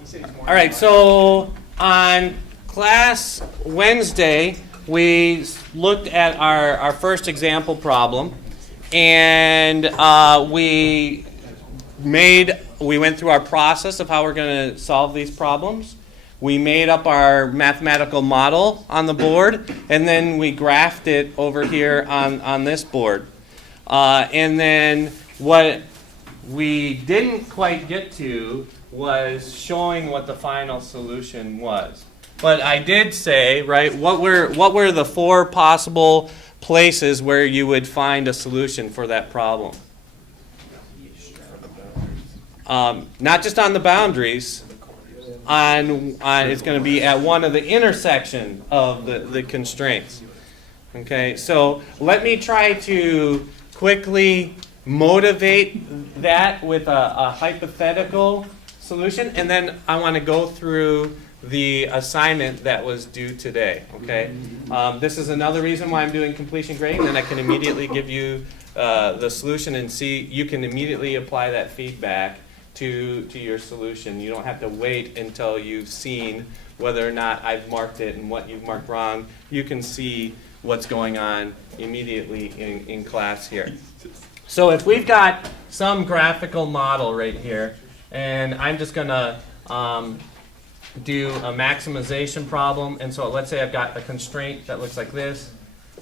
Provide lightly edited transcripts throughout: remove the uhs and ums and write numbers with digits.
All right, so on class Wednesday, we looked at our first example problem, and we went through our process of how we're going to solve these problems. We made up our mathematical model on the board, and then we graphed it over here on this board. And then what we didn't quite get to was showing what the final solution was. But I did say, right, what were the four possible places where you would find a solution for that problem? Not just on the boundaries. It's going to be at one of the intersection of the constraints. Okay, so let me try to quickly motivate that with a hypothetical solution, and then I want to go through the assignment that was due today. Okay, this is another reason why I'm doing completion grading. Then I can immediately give you the solution and see. You can immediately apply that feedback to your solution. You don't have to wait until you've seen whether or not I've marked it and what you've marked wrong. You can see what's going on immediately in class here. So if we've got some graphical model right here, and I'm just going to do a maximization problem, and so let's say I've got a constraint that looks like this,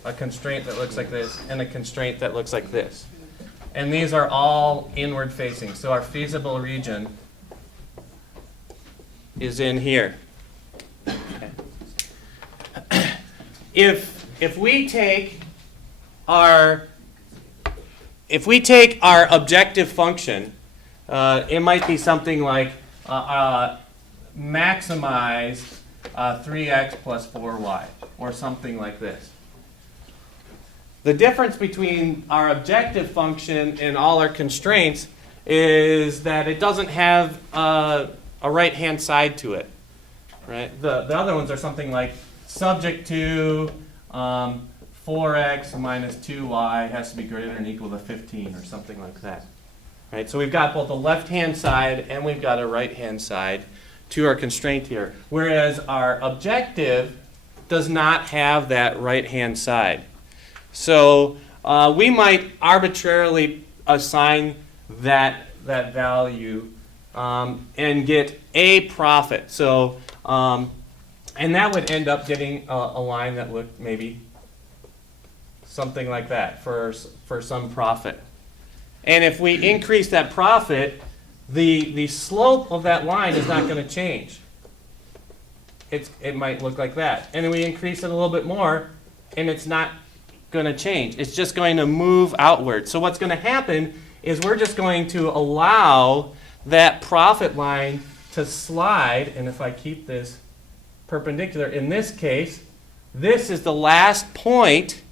a constraint that looks like this, and a constraint that looks like this. And these are all inward facing. So our feasible region is in here. Okay. If we take our objective function, it might be something like maximize 3x plus 4y, or something like this. The difference between our objective function and all our constraints is that it doesn't have a right-hand side to it. Right? The other ones are something like subject to 4x minus 2y has to be greater than or equal to 15, or something like that. Right? So we've got both a left-hand side and we've got a right-hand side to our constraint here. Whereas our objective does not have that right-hand side. So we might arbitrarily assign that value and get a profit. So and that would end up getting a line that looked maybe something like that for some profit. And if we increase that profit, the slope of that line is not going to change. It might look like that. And then we increase it a little bit more, and it's not going to change. It's just going to move outward. So what's going to happen is we're just going to allow that profit line to slide. And if I keep this perpendicular, in this case, this is the last point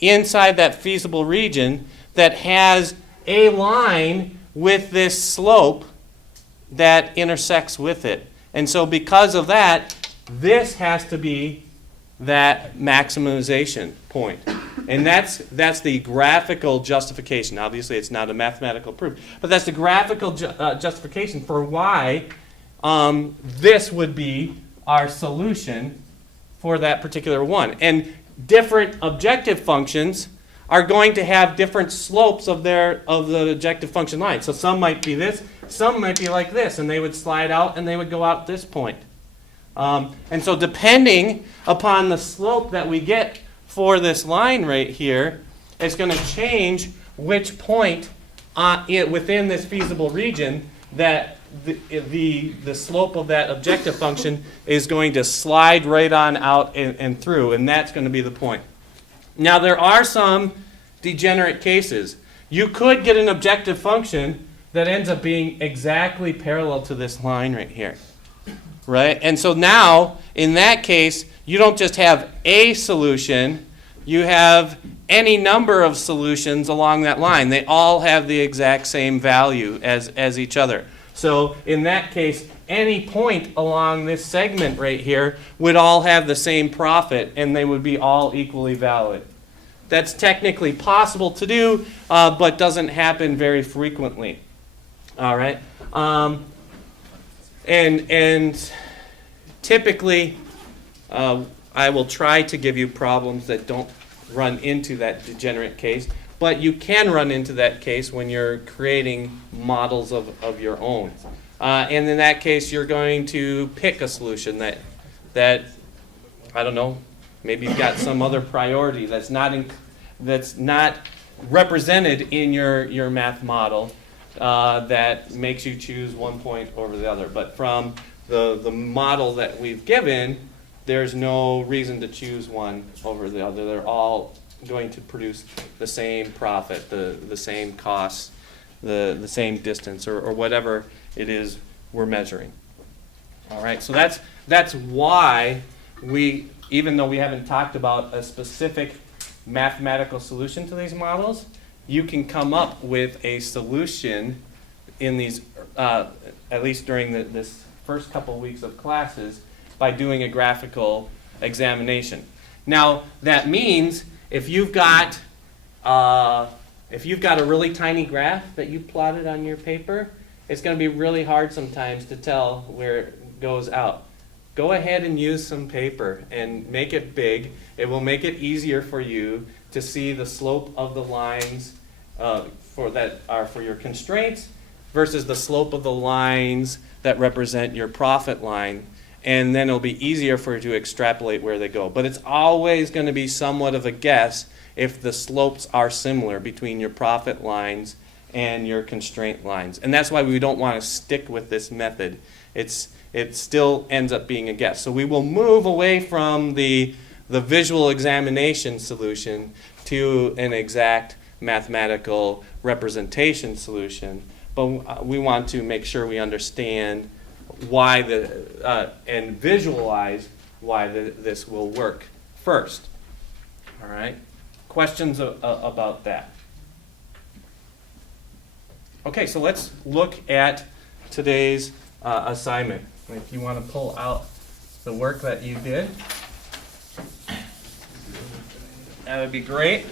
inside that feasible region that has a line with this slope that intersects with it. And so because of that, this has to be that maximization point. And that's the graphical justification. Obviously, it's not a mathematical proof, but that's the graphical justification for why this would be our solution for that particular one. And different objective functions are going to have different slopes of the objective function line. So some might be this, some might be like this, and they would slide out and they would go out this point. And so depending upon the slope that we get for this line right here, it's going to change which point within this feasible region that the slope of that objective function is going to slide right on out and through, and that's going to be the point. Now there are some degenerate cases. You could get an objective function that ends up being exactly parallel to this line right here. Right? And so now, in that case, you don't just have a solution, you have any number of solutions along that line. They all have the exact same value as each other. So in that case, any point along this segment right here would all have the same profit, and they would be all equally valid. That's technically possible to do, but doesn't happen very frequently. All right. And typically, I will try to give you problems that don't run into that degenerate case, but you can run into that case when you're creating models of your own. And in that case, you're going to pick a solution that I don't know, maybe you've got some other priority that's not represented in your math model that makes you choose one point over the other. But from the model that we've given, there's no reason to choose one over the other. They're all going to produce the same profit, the same costs, the same distance, or whatever it is we're measuring. All right, so that's why we, even though we haven't talked about a specific mathematical solution to these models, you can come up with a solution in these, at least during this first couple weeks of classes, by doing a graphical examination. Now, that means if you've got a really tiny graph that you plotted on your paper, it's going to be really hard sometimes to tell where it goes out. Go ahead and use some paper and make it big. It will make it easier for you to see the slope of the lines for your constraints versus the slope of the lines that represent your profit line. And then it'll be easier for you to extrapolate where they go. But it's always going to be somewhat of a guess if the slopes are similar between your profit lines and your constraint lines. And that's why we don't want to stick with this method. It still ends up being a guess. So we will move away from the visual examination solution to an exact mathematical representation solution. But we want to make sure we understand why and visualize why this will work first. All right? Questions about that? Okay, so let's look at today's assignment. If you want to pull out the work that you did, that would be great.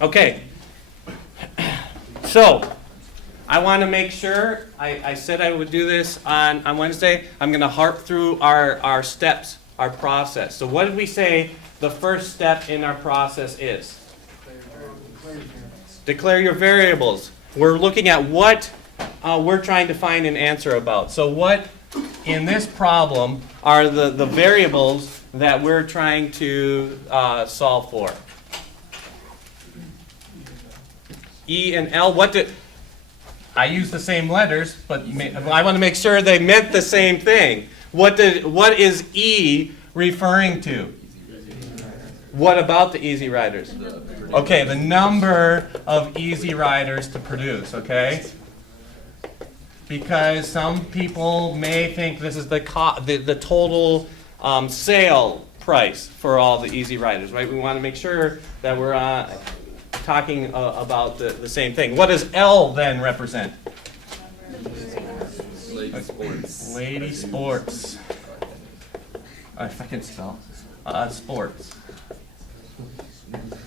Okay, so I want to make sure, I said I would do this on Wednesday. I'm going to harp through our steps, our process. So what did we say the first step in our process is? Declare your variables. We're looking at what we're trying to find an answer about. So what in this problem are the variables that we're trying to solve for? E and L, I use the same letters, but I want to make sure they meant the same thing. What is E referring to? What about the easy riders? Okay, the number of easy riders to produce, okay? Because some people may think this is the total sale price for all the easy riders, right? We want to make sure that we're talking about the same thing. What does L then represent? Lady sports. Lady sports. If I can spell. Sports.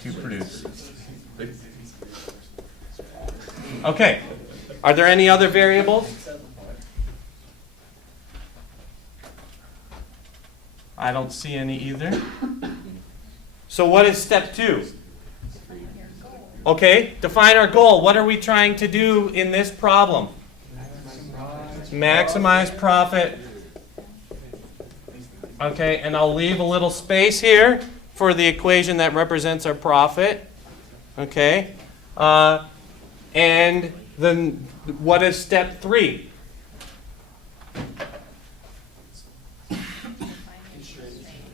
To produce. Okay. Are there any other variables? I don't see any either. So what is step 2? Okay, define our goal. What are we trying to do in this problem? Maximize profit. Okay, and I'll leave a little space here for the equation that represents our profit. Okay, and then what is step 3?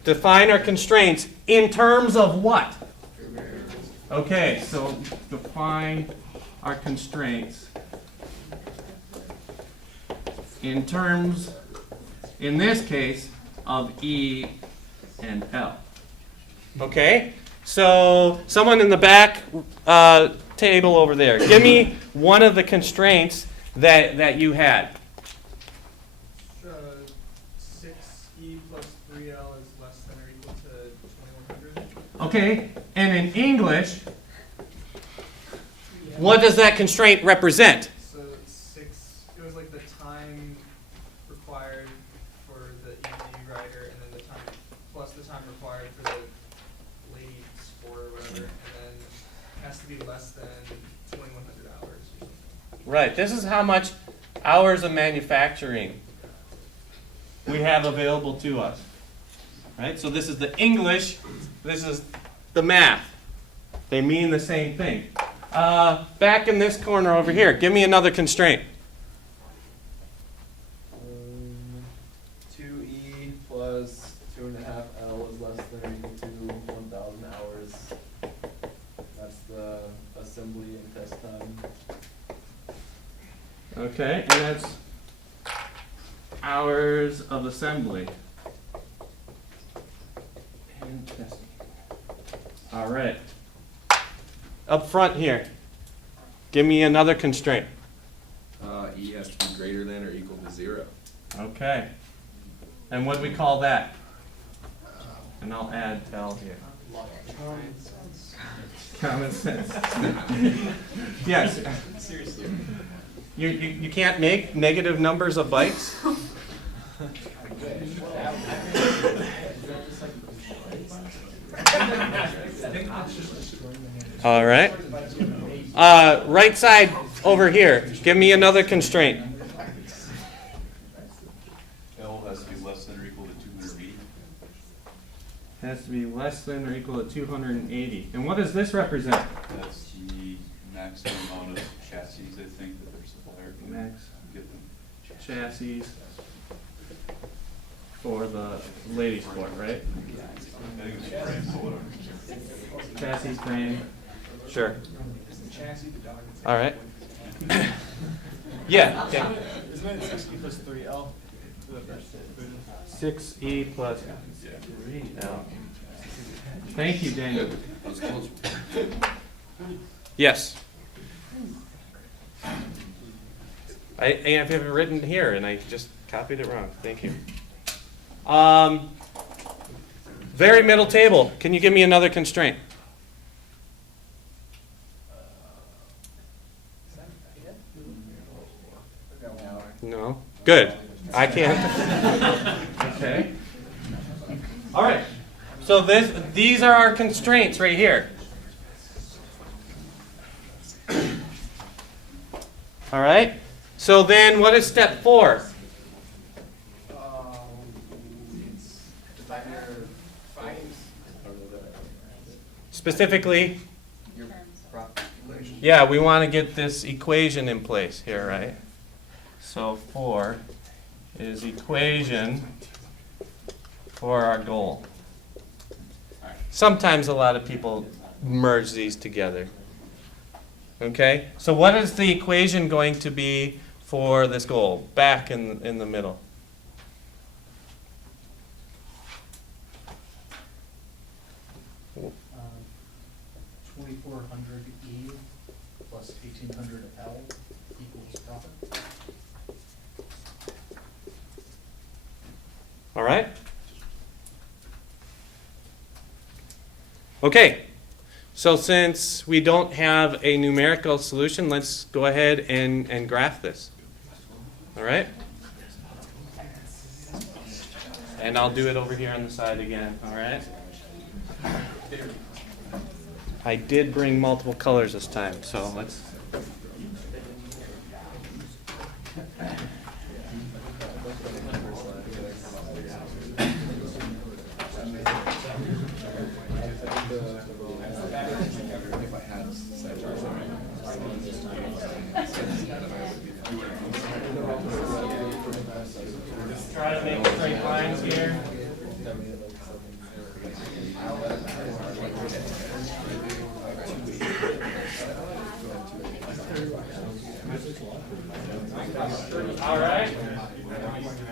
Define our constraints in terms of what? Okay, so define our constraints in terms, in this case, of E and L. Okay, so someone in the back table over there, give me one of the constraints that you had. 6E plus 3L is less than or equal to 2100. Okay, and in English, what does that constraint represent? So 6, it was like the time required for the ED rider, and then the time, plus the time required for the lady sport or whatever, and then it has to be less than 2,100 hours or something. Right, this is how much hours of manufacturing we have available to us. Right, so this is the English, this is the math. They mean the same thing. Back in this corner over here, give me another constraint. 2E plus 2.5L is less than or equal to 1,000 hours. That's the assembly and test time. Okay, and that's hours of assembly. And testing. All right. Up front here, give me another constraint. E has to be greater than or equal to 0. Okay. And what do we call that? And I'll add L here. Common sense. Yes. Seriously. You can't make negative numbers of bytes? All right. Right side over here. Give me another constraint. L has to be less than or equal to 280. Has to be less than or equal to 280. And what does this represent? That's the maximum amount of chassis, I think, that their supplier can Max get them. chassis for the lady sport, right? I think it's frame, so whatever. Chassis frame. Sure. Chassis, the dog. All right. Yeah. Okay. Isn't it 6E plus 3L? 6E plus 3L. Thank you, Daniel. Yes. I have it written here, and I just copied it wrong. Thank you. Very middle table. Can you give me another constraint? No. Good. I can't. Okay. All right. So these are our constraints right here. All right. So then, what is step 4? Specifically, yeah, we want to get this equation in place here, right? So 4 is equation for our goal. Sometimes a lot of people merge these together. Okay? So what is the equation going to be for this goal? Back in the middle. Uh, 2,400E plus 1,800L equals profit. All right? Okay. So since we don't have a numerical solution, let's go ahead and graph this. All right? And I'll do it over here on the side again. All right? I did bring multiple colors this time, so let's... Try to make straight lines here. All right.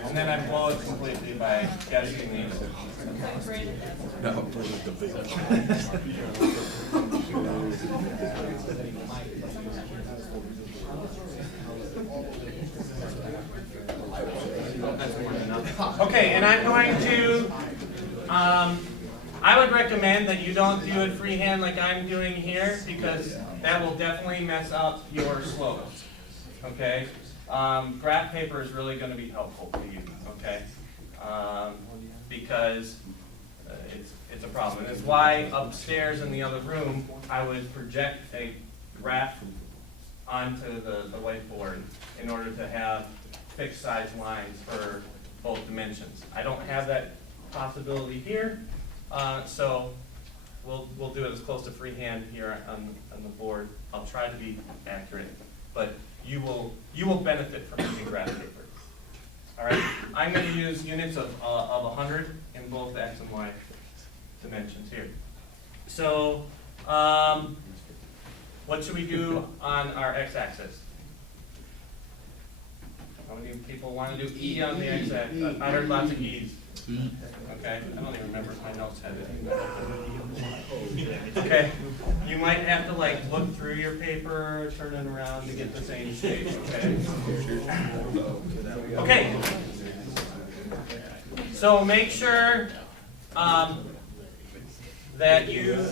And then I blow it completely by guessing these. Okay, and I'm going to I would recommend that you don't do it freehand like I'm doing here, because that will definitely mess up your slope. Okay? Graph paper is really going to be helpful to you. Okay? Because it's a problem. And it's why upstairs in the other room I would project a graph onto the whiteboard in order to have fixed size lines for both dimensions. I don't have that possibility here, so we'll do it as close to freehand here on the board. I'll try to be accurate, but you will benefit from using graph paper. All right, I'm going to use units of 100 in both x and y dimensions here. So what should we do on our x-axis? How many people want to do E on the x-axis? I heard lots of E's. Okay, I don't even remember if my notes had it. Okay, you might have to like look through your paper, turn it around to get the same shape. Okay. Okay. So make sure that you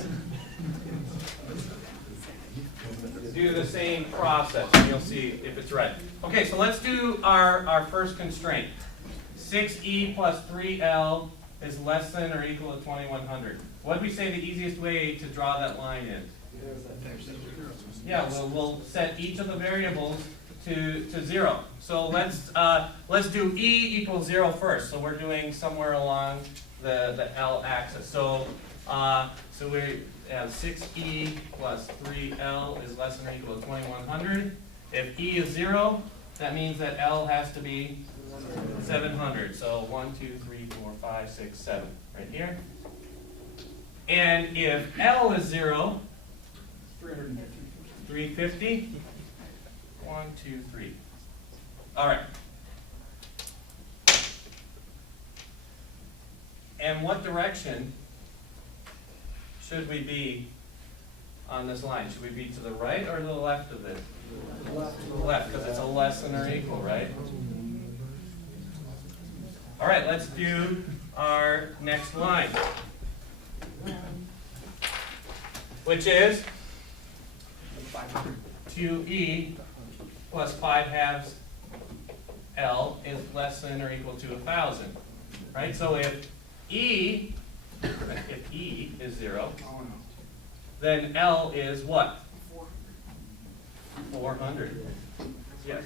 do the same process, and you'll see if it's right. Okay, so let's do our first constraint. 6e plus 3l is less than or equal to 2100. What do we say the easiest way to draw that line is? Yeah, we'll set each of the variables to 0. So let's do e equals 0 first. So we're doing somewhere along the L axis. So we have 6e plus 3l is less than or equal to 2100. If e is 0, that means that L has to be 700. So 1, 2, 3, 4, 5, 6, 7, right here. And if L is 0, 350. 1, 2, 3. All right. And what direction should we be on this line? Should we be to the right or to the left of this? To the left, because it's a less than or equal, right? All right, let's do our next line, which is 2e plus 5 halves L is less than or equal to 1,000, right? So if E is 0, then L is what? 400. Yes.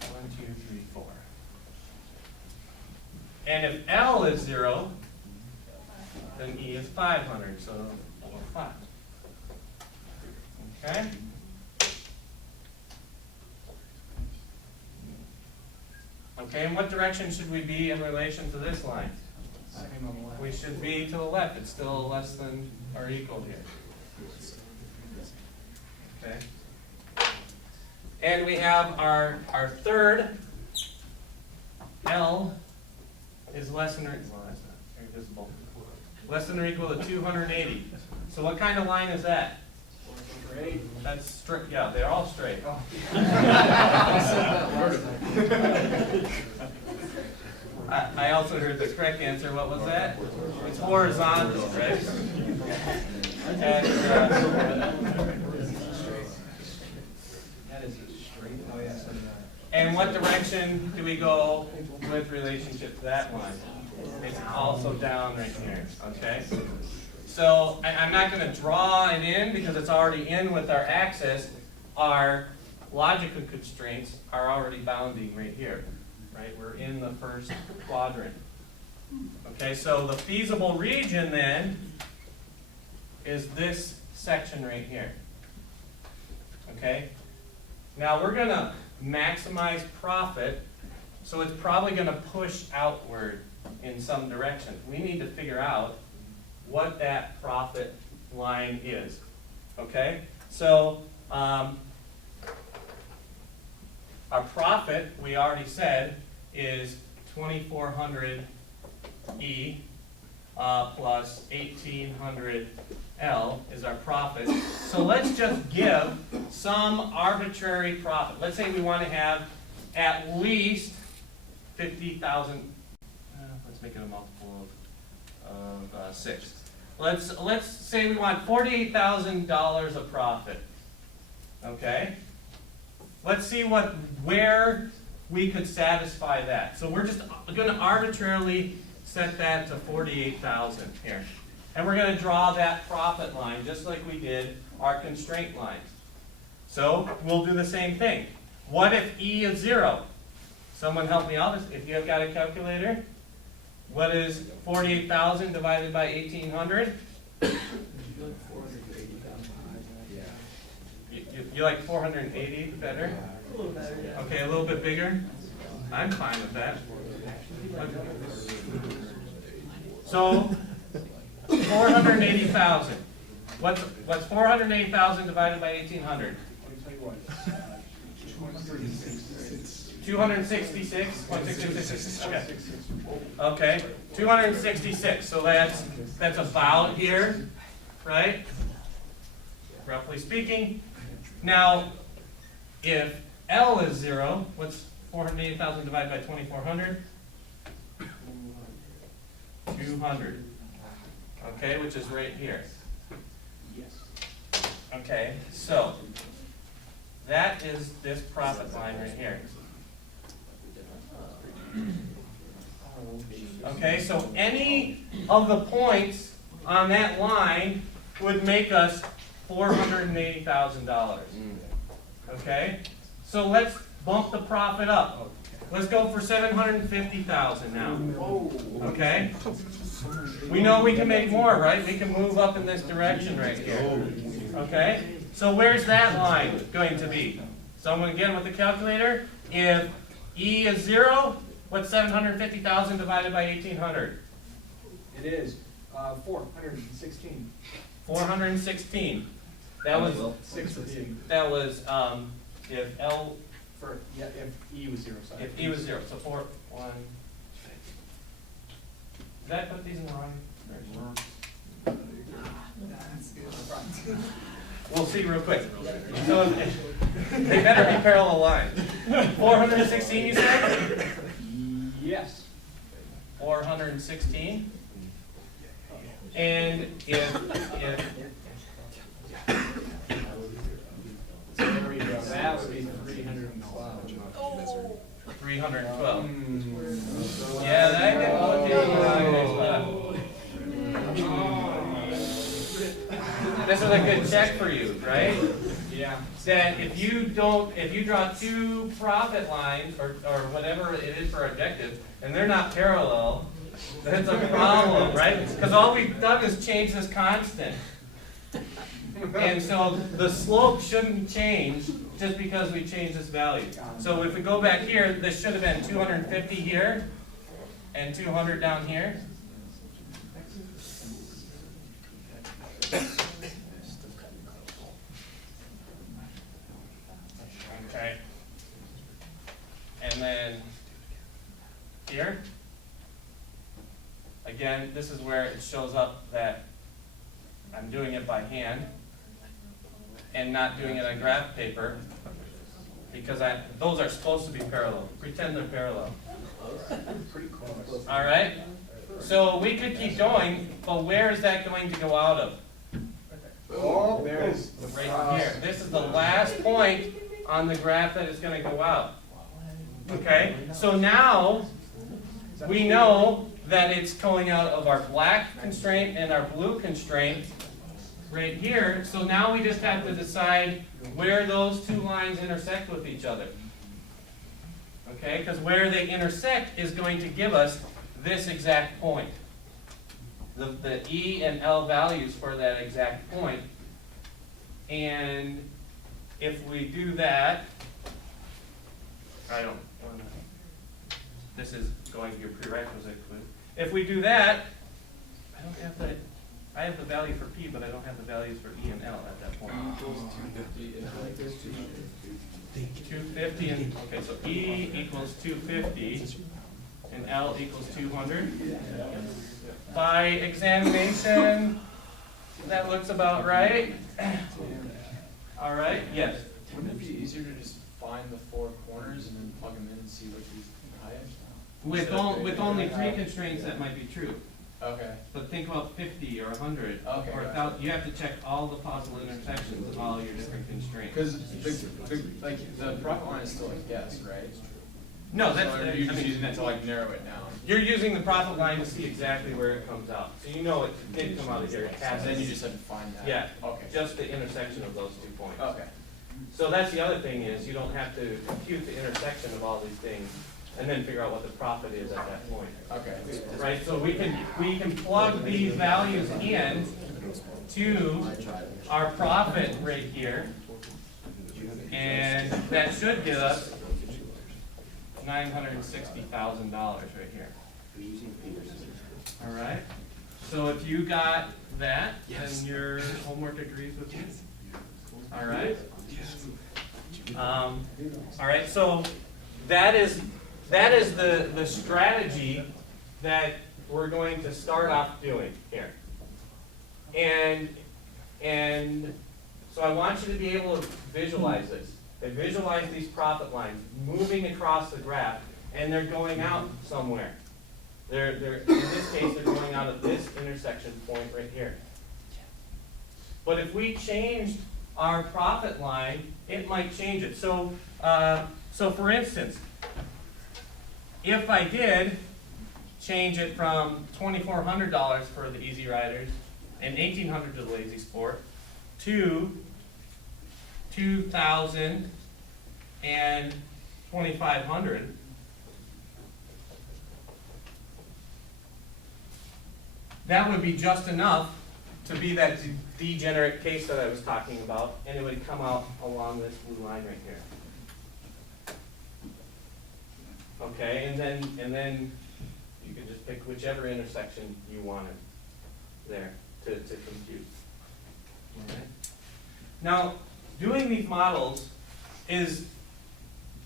1, 2, 3, 4. And if L is 0, then E is 500. So 5. Okay? Okay, and what direction should we be in relation to this line? We should be to the left. It's still less than or equal here. Okay? And we have our third L is less than or well, that's not very visible. Less than or equal to 280. So what kind of line is that? Straight. That's straight. Yeah, they're all straight. Oh. I also heard the correct answer. What was that? It's horizontal, right? And and what direction do we go with relationship to that line? It's also down right here. Okay. So I'm not going to draw it in because it's already in with our axis. Our logical constraints are already bounding right here. Right? We're in the first quadrant. Okay, so the feasible region then is this section right here. Okay? Now we're going to maximize profit, so it's probably going to push outward in some direction. We need to figure out what that profit line is. Okay? So our profit, we already said, is 2400 E plus 1800 L is our profit. So let's just give some arbitrary profit. Let's say we want to have at least 50,000. Let's make it a multiple of 6. Let's say we want $48,000 of profit. Okay? Let's see where we could satisfy that. So we're just going to arbitrarily set that to 48,000 here. And we're going to draw that profit line just like we did our constraint lines. So we'll do the same thing. What if E is 0? Someone help me out if you have got a calculator. What is 48,000 divided by 1,800? You like 480 better? A little better, yeah. Okay, a little bit bigger? I'm fine with that. So, 480,000. What's 480,000 divided by 1,800? 266? 166? Okay. Okay, 266. So that's about here, right? Roughly speaking. Now, if L is 0, what's 480,000 divided by 2,400? 200. Okay, which is right here. Okay, so that is this profit line right here. Okay, so any of the points on that line would make us $480,000. Okay, so let's bump the profit up. Let's go for $750,000 now. Okay, we know we can make more, right? We can move up in this direction right here. Okay, so where's that line going to be? Someone again with the calculator. If E is 0, what's 750,000 divided by 1,800? It is 416. 416. That was 16. that was if L If E was 0, sorry. if E was 0. So 4 1. Did I put these in the wrong direction? That's good. We'll see real quick. So they better be parallel lines. 416, you said? Yes. 416. And if So there we go. That would be 312. 312. Yeah, that can This is a good check for you, right? Yeah. That if you draw two profit lines or whatever it is for objective, and they're not parallel, that's a problem, right? Because all we've done is change this constant. And so the slope shouldn't change just because we change this value. So if we go back here, this should have been 250 here and 200 down here. Okay. And then here, again, this is where it shows up that I'm doing it by hand and not doing it on graph paper because those are supposed to be parallel. Pretend they're parallel. Pretty close. All right? So we could keep going, but where is that going to go out of? Oh, there's Right here. This is the last point on the graph that is going to go out. Okay? So now we know that it's going out of our black constraint and our blue constraint right here. So now we just have to decide where those two lines intersect with each other. Okay? Because where they intersect is going to give us this exact point. The E and L values for that exact point. And if we do that, I don't want to, this is going to be a prerequisite quiz. If we do that, I have the value for P, but I don't have the values for E and L at that point. 250 and, okay, so E equals 250 and L equals 200. By examination, that looks about right. All right, yes. Wouldn't it be easier to just find the four corners and then plug them in and see which is the highest? With only three constraints, that might be true. Okay. But think about 50 or 100 Okay, or gotcha. 1,000. You have to check all the possible intersections of all your different constraints. Because the profit line is still a guess, right? No, that's, So I are you just mean, using that to like narrow it down? you're using the profit line to see exactly where it comes out. So you know it did come out of here. It has And then you it. just had to find that? Yeah, Okay. just the intersection of those 2 points. Okay. So that's the other thing is you don't have to compute the intersection of all these things and then figure out what the profit is at that point. Okay. Right, so we can plug these values in to our profit right here. And that should give us $960,000 right here. All right, so if you got that, then your homework agrees with me. All right. All right, so that is the strategy that we're going to start off doing here. And so I want you to be able to visualize this. They visualize these profit lines moving across the graph, and they're going out somewhere. They're in this case, they're going out at this intersection point right here. But if we changed our profit line, it might change it. So, so for instance, if I did change it from $2,400 for the Easy Riders and $1,800 to the Lazy Sport to $2,000 and $2,500, that would be just enough to be that degenerate case that I was talking about, and it would come out along this blue line right here. Okay, and then you could just pick whichever intersection you wanted there to compute. All right. Now, doing these models is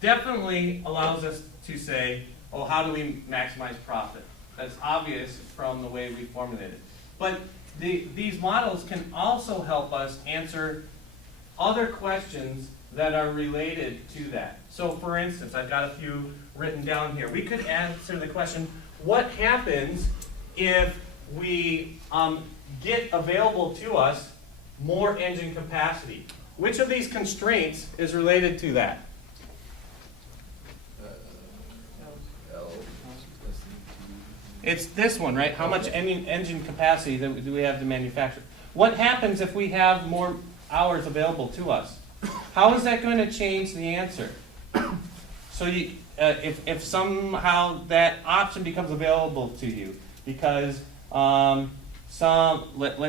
definitely allows us to say, oh, how do we maximize profit? That's obvious from the way we formulate it. But these models can also help us answer other questions that are related to that. So for instance, I've got a few written down here. We could answer the question, what happens if we get available to us more engine capacity? Which of these constraints is related to that? It's this one, right? How much engine capacity do we have to manufacture? What happens if we have more hours available to us? How is that going to change the answer? So if somehow that option becomes available to you because let's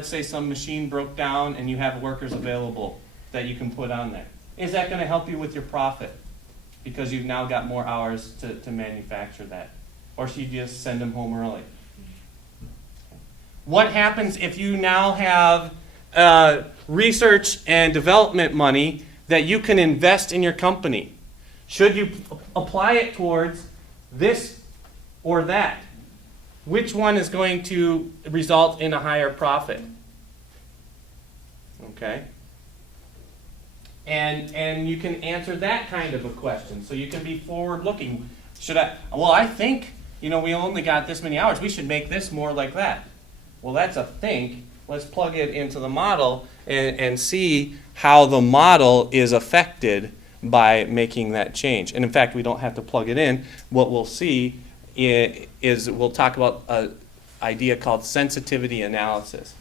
say some machine broke down and you have workers available that you can put on there, is that going to help you with your profit? Because you've now got more hours to manufacture that. Or should you just send them home early? What happens if you now have research and development money that you can invest in your company? Should you apply it towards this or that? Which one is going to result in a higher profit? Okay? And you can answer that kind of a question. So you can be forward-looking. Well, I think, we only got this many hours. We should make this more like that. Well, that's a think. Let's plug it into the model and see how the model is affected by making that change. And in fact, we don't have to plug it in. What we'll see is we'll talk about an idea called sensitivity analysis.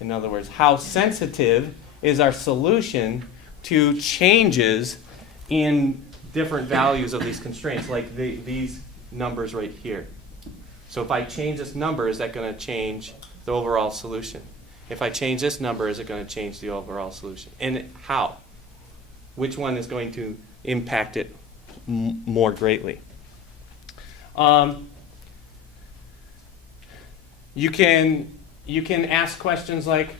In other words, how sensitive is our solution to changes in different values of these constraints, like these numbers right here. So if I change this number, is that going to change the overall solution? If I change this number, is it going to change the overall solution? And how? Which one is going to impact it more greatly? You can ask questions like,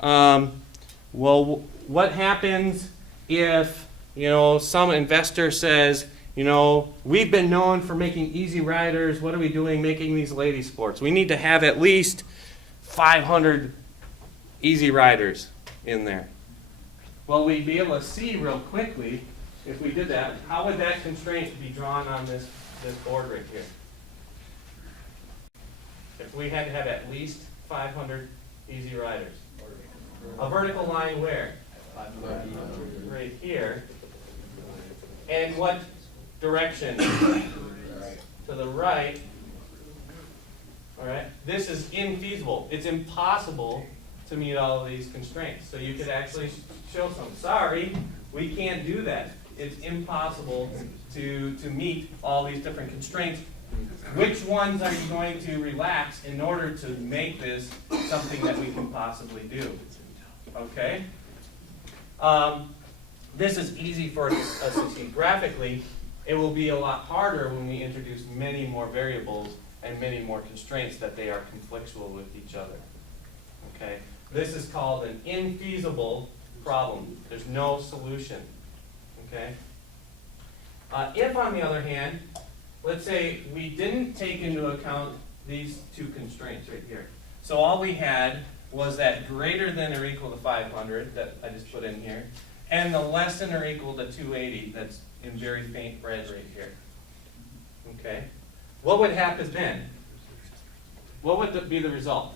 well, what happens if some investor says, we've been known for making easy riders. What are we doing making these lady sports? We need to have at least 500 easy riders in there. Well, we'd be able to see real quickly if we did that. How would that constraint be drawn on this board right here? if we had to have at least 500 easy riders. A vertical line where? Right here. And what direction? To the right. All right. This is infeasible. It's impossible to meet all of these constraints. So you could actually show some. Sorry, we can't do that. It's impossible to meet all these different constraints. Which ones are you going to relax in order to make this something that we can possibly do? Okay? This is easy for us to see graphically. It will be a lot harder when we introduce many more variables and many more constraints that they are conflictual with each other. Okay? This is called an infeasible problem. There's no solution. Okay? If, on the other hand, let's say we didn't take into account these two constraints right here. So all we had was that greater than or equal to 500 that I just put in here, and the less than or equal to 280 that's in very faint red right here. Okay? What would happen then? What would be the result?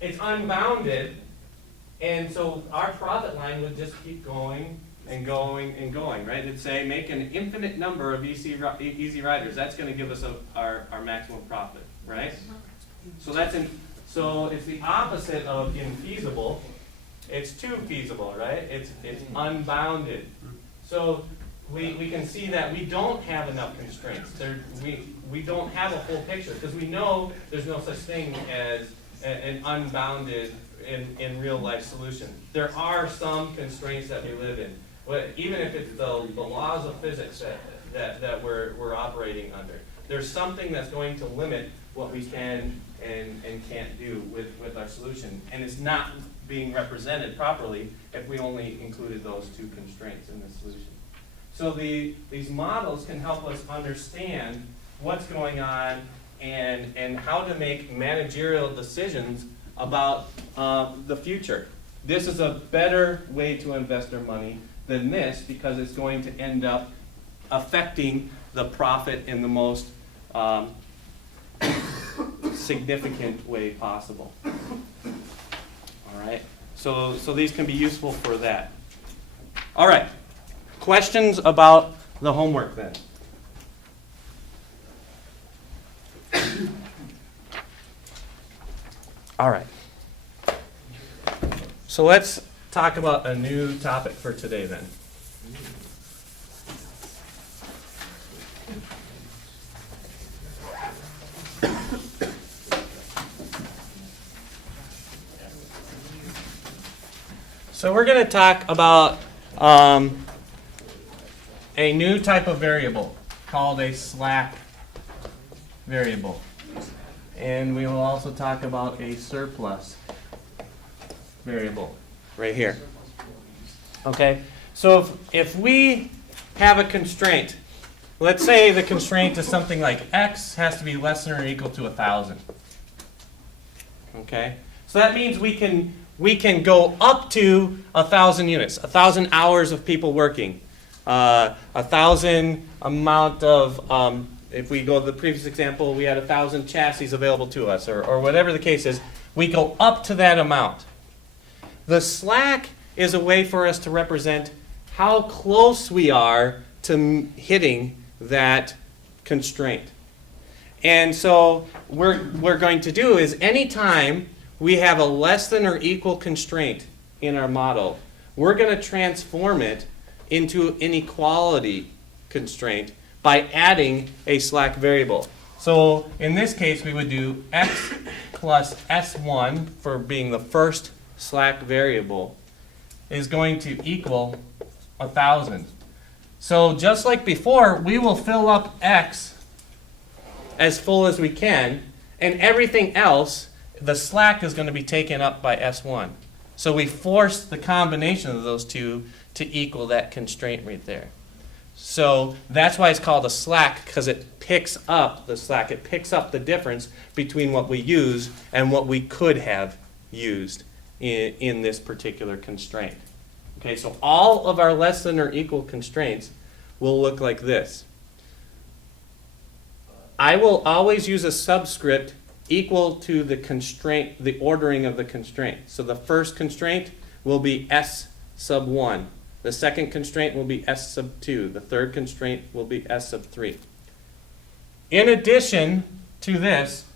It's unbounded, and so our profit line would just keep going and going and going, right? It'd say make an infinite number of easy riders. That's going to give us our maximum profit, right? So so it's the opposite of infeasible. It's too feasible, right? It's unbounded. So we can see that we don't have enough constraints. We don't have a full picture because we know there's no such thing as an unbounded in real life solution. There are some constraints that we live in. Even if it's the laws of physics that we're operating under, there's something that's going to limit what we can and can't do with our solution. And it's not being represented properly if we only included those two constraints in the solution. So these models can help us understand what's going on and how to make managerial decisions about the future. This is a better way to invest our money than this because it's going to end up affecting the profit in the most significant way possible. All right. So these can be useful for that. All right. Questions about the homework then? All right. So let's talk about a new topic for today then. So we're going to talk about a new type of variable called a slack variable. And we will also talk about a surplus variable right here. Okay, so if we have a constraint, let's say the constraint is something like x has to be less than or equal to 1,000. Okay, so that means we can go up to 1,000 units, 1,000 hours of people working, 1,000 amount of, if we go to the previous example, we had 1,000 chassis available to us, or whatever the case is, we go up to that amount. The slack is a way for us to represent how close we are to hitting that constraint. And so we're going to do is anytime we have a less than or equal constraint in our model, we're going to transform it into an equality constraint by adding a slack variable. So in this case, we would do x plus s1 for being the first slack variable is going to equal 1,000. So just like before, we will fill up x as full as we can, and everything else, the slack is going to be taken up by s1. So we force the combination of those two to equal that constraint right there. So that's why it's called a slack, because it picks up the slack. It picks up the difference between what we use and what we could have used in this particular constraint. Okay, so all of our less than or equal constraints will look like this. I will always use a subscript equal to the constraint, the ordering of the constraint. So the first constraint will be S sub 1. The second constraint will be S sub 2. The third constraint will be S sub 3. In addition to this,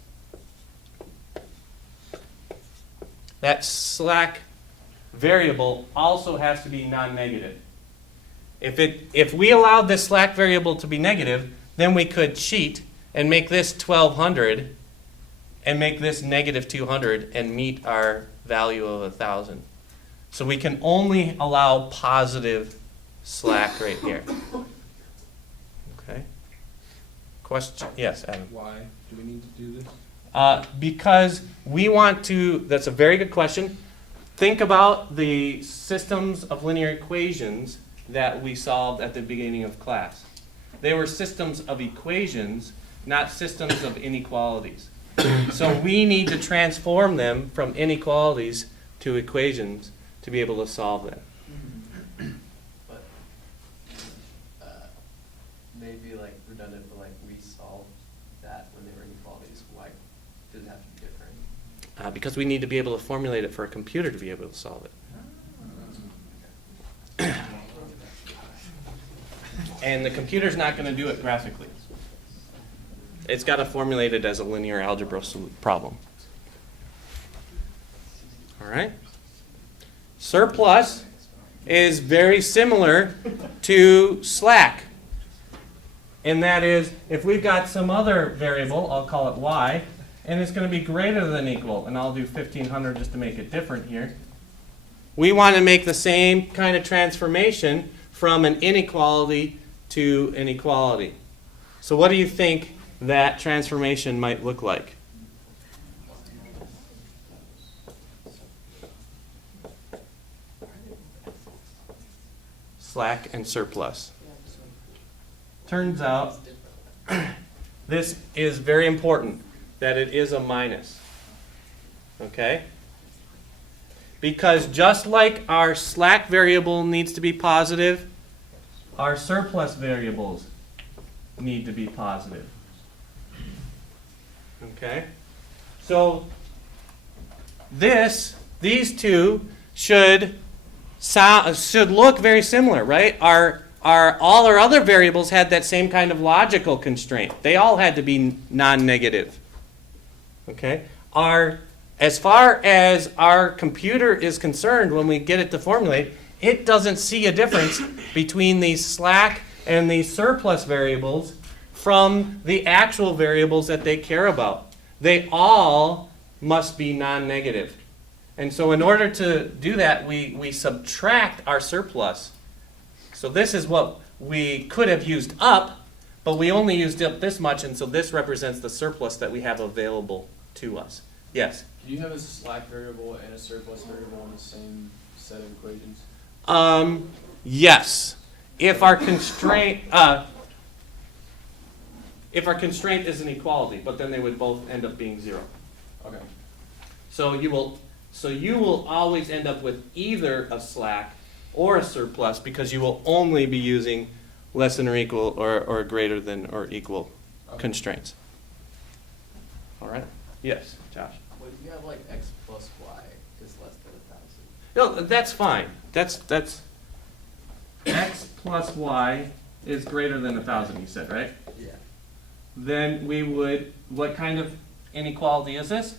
that slack variable also has to be non-negative. If we allowed this slack variable to be negative, then we could cheat and make this 1200 and make this negative 200 and meet our value of 1,000. So we can only allow positive slack right here. Okay. Question? Yes, Adam. Why do we need to do this? Because we want to, that's a very good question. Think about the systems of linear equations that we solved at the beginning of class. They were systems of equations, not systems of inequalities. So we need to transform them from inequalities to equations to be able to solve them. But maybe like redundant, but like we solved that when they were inequalities. Why does it have to be different? Because we need to be able to formulate it for a computer to be able to solve it. And the computer's not going to do it graphically. It's got to formulate it as a linear algebra problem. All right? Surplus is very similar to slack. And that is, if we've got some other variable, I'll call it y, and it's going to be greater than equal, and I'll do 1,500 just to make it different here. We want to make the same kind of transformation from an inequality to an equality. So what do you think that transformation might look like? Slack and surplus. Turns out this is very important, that it is a minus. Okay? Because just like our slack variable needs to be positive, our surplus variables need to be positive. Okay? So these two should look very similar, right? All our other variables had that same kind of logical constraint. They all had to be non-negative. Okay? As far as our computer is concerned, when we get it to formulate, it doesn't see a difference between these slack and these surplus variables from the actual variables that they care about. They all must be non-negative. And so in order to do that, we subtract our surplus. So this is what we could have used up, but we only used up this much, and so this represents the surplus that we have available to us. Yes? Can you have a slack variable and a surplus variable in the same set of equations? Yes. If our constraint is an equality, but then they would both end up being 0. Okay. So you will always end up with either a slack or a surplus because you will only be using less than or equal or greater than or equal constraints. All right? Yes, Josh. What if you have like x plus y is less than 1,000? No, that's fine. That's x plus y is greater than 1,000, you said, right? Yeah. Then we would, what kind of inequality is this?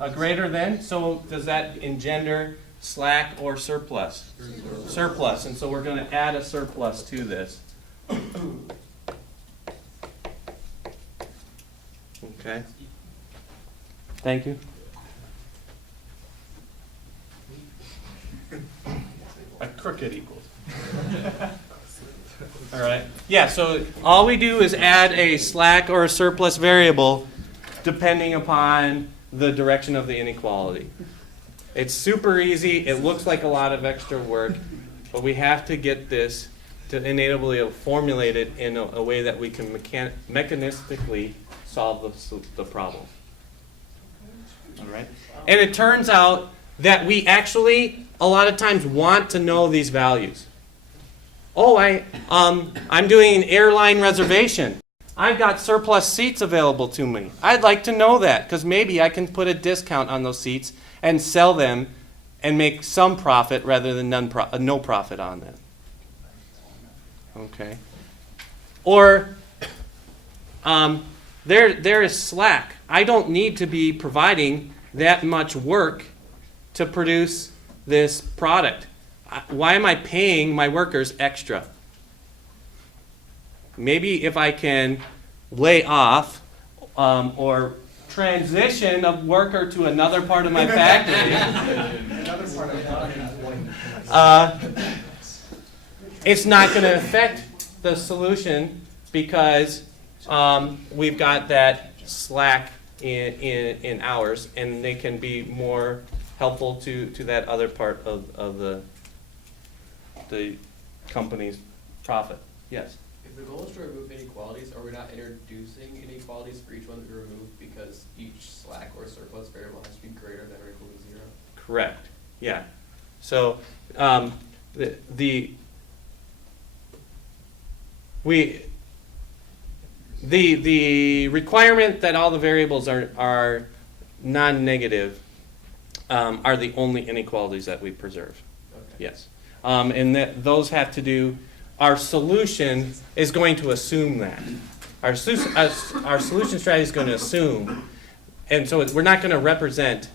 A greater than? So does that engender slack or surplus? Surplus. And so we're going to add a surplus to this. Okay. Thank you. A crooked equals. All right. Yeah, so all we do is add a slack or a surplus variable depending upon the direction of the inequality. It's super easy. It looks like a lot of extra work, but we have to get this to enably formulate it in a way that we can mechanistically solve the problem. All right? And it turns out that we actually, a lot of times, want to know these values. Oh, I'm doing an airline reservation. I've got surplus seats available to me. I'd like to know that because maybe I can put a discount on those seats and sell them and make some profit rather than no profit on them. Okay. Or there is slack. I don't need to be providing that much work to produce this product. Why am I paying my workers extra? Maybe if I can lay off or transition a worker to another part of my factory, Another part of it. it's not going to affect the solution because we've got that slack in hours, and they can be more helpful to that other part of the company's profit. Yes? If the goal is to remove inequalities, are we not introducing inequalities for each one that we remove because each slack or surplus variable has to be greater than or equal to 0? Correct. Yeah. So the requirement that all the variables are non-negative are the only inequalities that we preserve. Okay. Yes. And those have to do, our solution is going to assume that. Our solution strategy is going to assume, and so we're not going to represent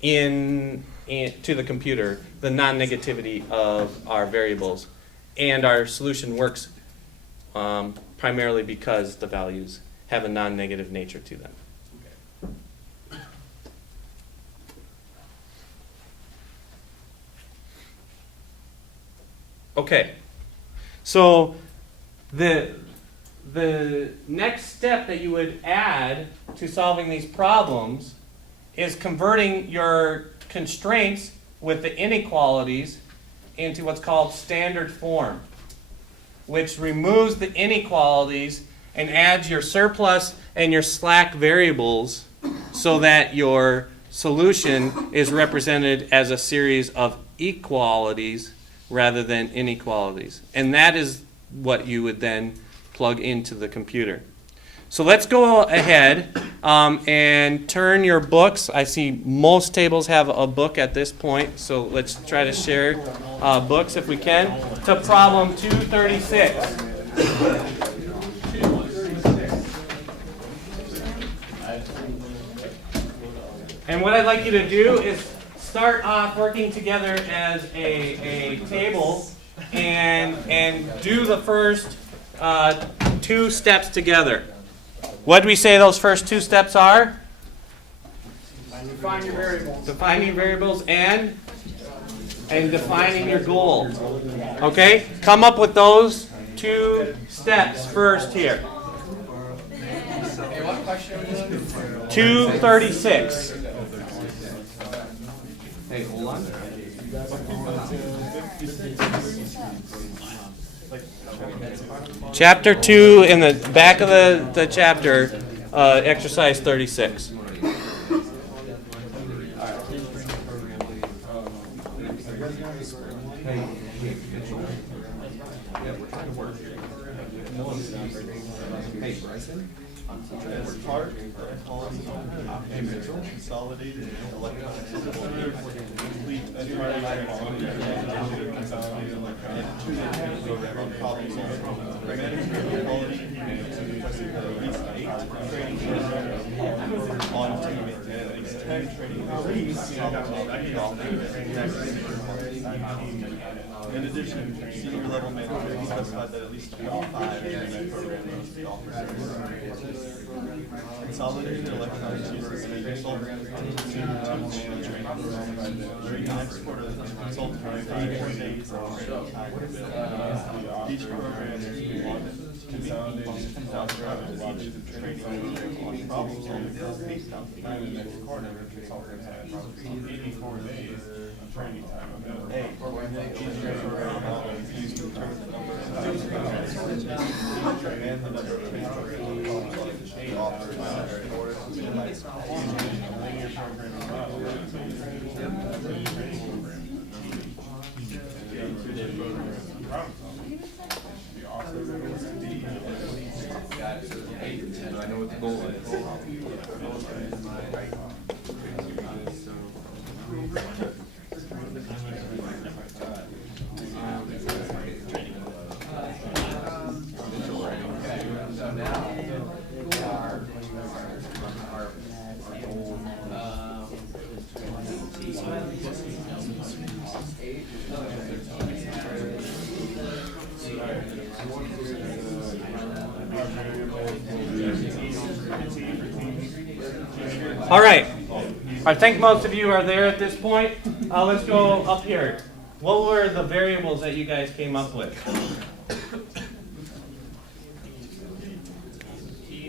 to the computer the non-negativity of our variables. And our solution works primarily because the values have a non-negative nature to them. Okay, so the next step that you would add to solving these problems is converting your constraints with the inequalities into what's called standard form, which removes the inequalities and adds your surplus and your slack variables so that your solution is represented as a series of equalities rather than inequalities. And that is what you would then plug into the computer. So let's go ahead and turn your books. I see most tables have a book at this point, so let's try to share books if we can, to problem 236. And what I'd like you to do is start off working together as a table and do the first 2 steps together. What did we say those first 2 steps are? Define your variables. Defining variables and defining your goal. Okay? Come up with those 2 steps first here. Hey, what question are we doing? 236. Hey, hold on. Chapter 2 in the back of the chapter, exercise 36. Consolidated electronic complete problem solving. Management quality at least 8 training on at least 10 training. In addition, senior level management specified that at least 25 programs offer consolidated electronics uses an initial during the next quarter of the consultant 3 days of training time. Each program is to be 2,000 hours each training on problem solving based on the next quarter. Consultant had 84 days of training time available. Each program used to determine the number of hours and the number of training programs offered in order to minimize linear programming model. The author All right. I think most of you are there at this point. Let's go up here. What were the variables that you guys came up with?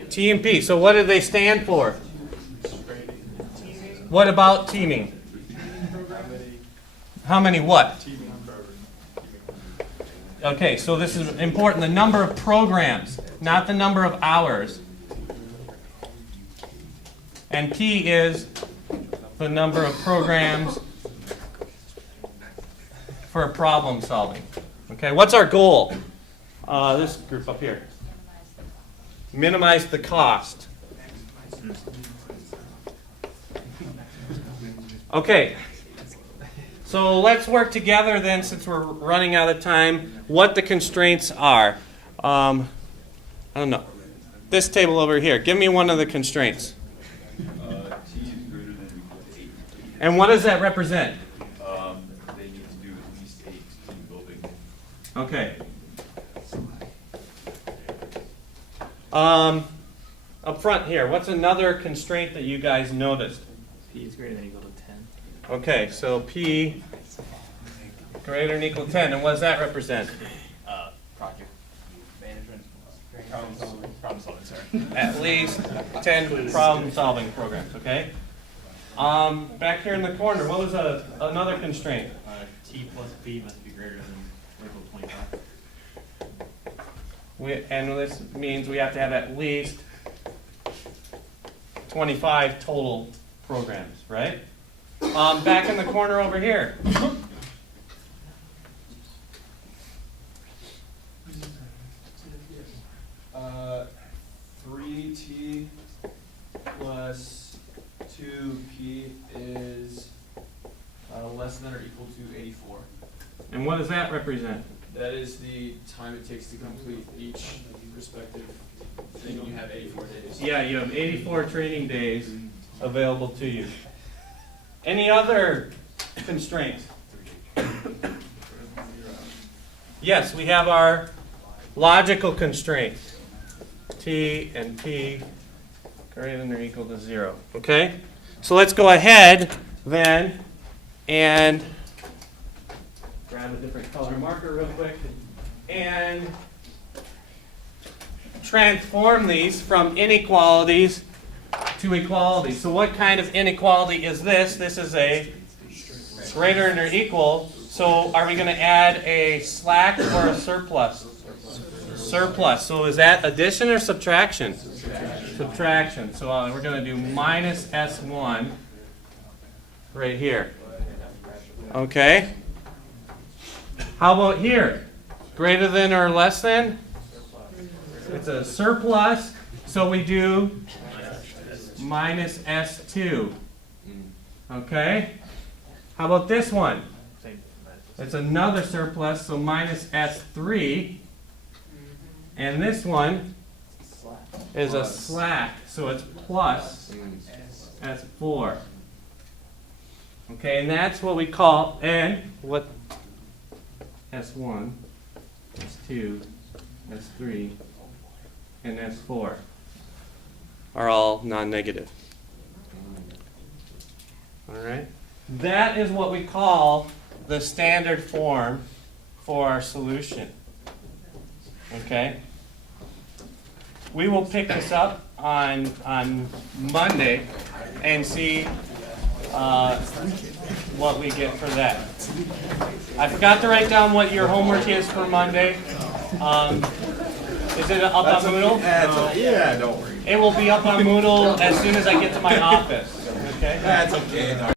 T and P. So what do they stand for? What about teaming? How many what? Okay, so this is important. The number of programs, not the number of hours. And P is the number of programs for problem solving. Okay, what's our goal? This group up here. Minimize the cost. Okay, so let's work together then, since we're running out of time, what the constraints are. I don't know. This table over here, give me one of the constraints. T is greater than or equal to 8. And what does that represent? They need to do at least 8 team building. Okay. Up front here, what's another constraint that you guys noticed? P is greater than or equal to 10. Okay, so P greater than or equal to 10. And what does that represent? Project management. Problem solving, sorry. At least 10 problem-solving programs, okay? Back here in the corner, what was another constraint? T plus B must be greater than or equal to 25. And this means we have to have at least 25 total programs, right? Back in the corner over here. 3T plus 2P is less than or equal to 84. And what does that represent? That is the time it takes to complete each respective thing. You have 84 days. Yeah, you have 84 training days available to you. Any other constraints? Yes, we have our logical constraint. T and P greater than or equal to 0. Okay? So let's go ahead then and grab a different color marker real quick and transform these from inequalities to equalities. So what kind of inequality is this? This is a greater than or equal. So are we going to add a slack or a surplus? Surplus. So is that addition or subtraction? Subtraction. So we're going to do minus S1 right here. Okay. How about here? Greater than or less than? It's a surplus. So we do minus S2. Okay. How about this one? It's another surplus, so minus S3. And this one is a slack, so it's plus S4. Okay, and that's what we call, and what S1, S2, S3, and S4 are all non-negative. All right? That is what we call the standard form for our solution. Okay? We will pick this up on Monday and see what we get for that. I forgot to write down what your homework is for Monday. Is it up on Moodle? Yeah, don't worry. It will be up on Moodle as soon as I get to my office. Okay? That's okay.